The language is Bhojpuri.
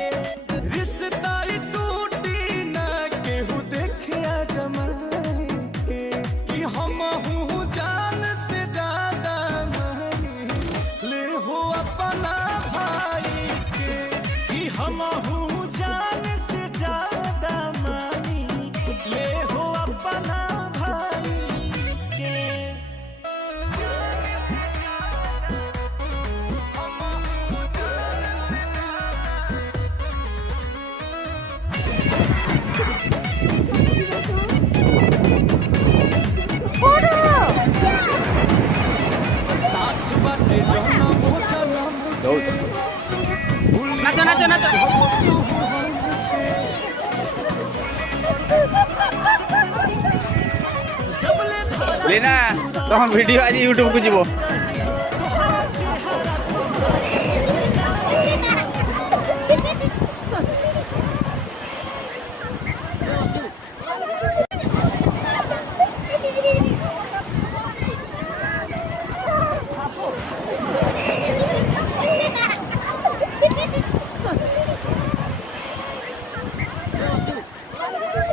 रिश्ता ही टूटी ना केहू देखे जमाए के कि हम हूँ जान से ज्यादा मानी ले हो अपना भाई के कि हम हूँ जान से ज्यादा मानी ले हो अपना भाई के। नाचो नाचो नाचो लेना तो हम वीडियो आज यूट्यूब को जीवो।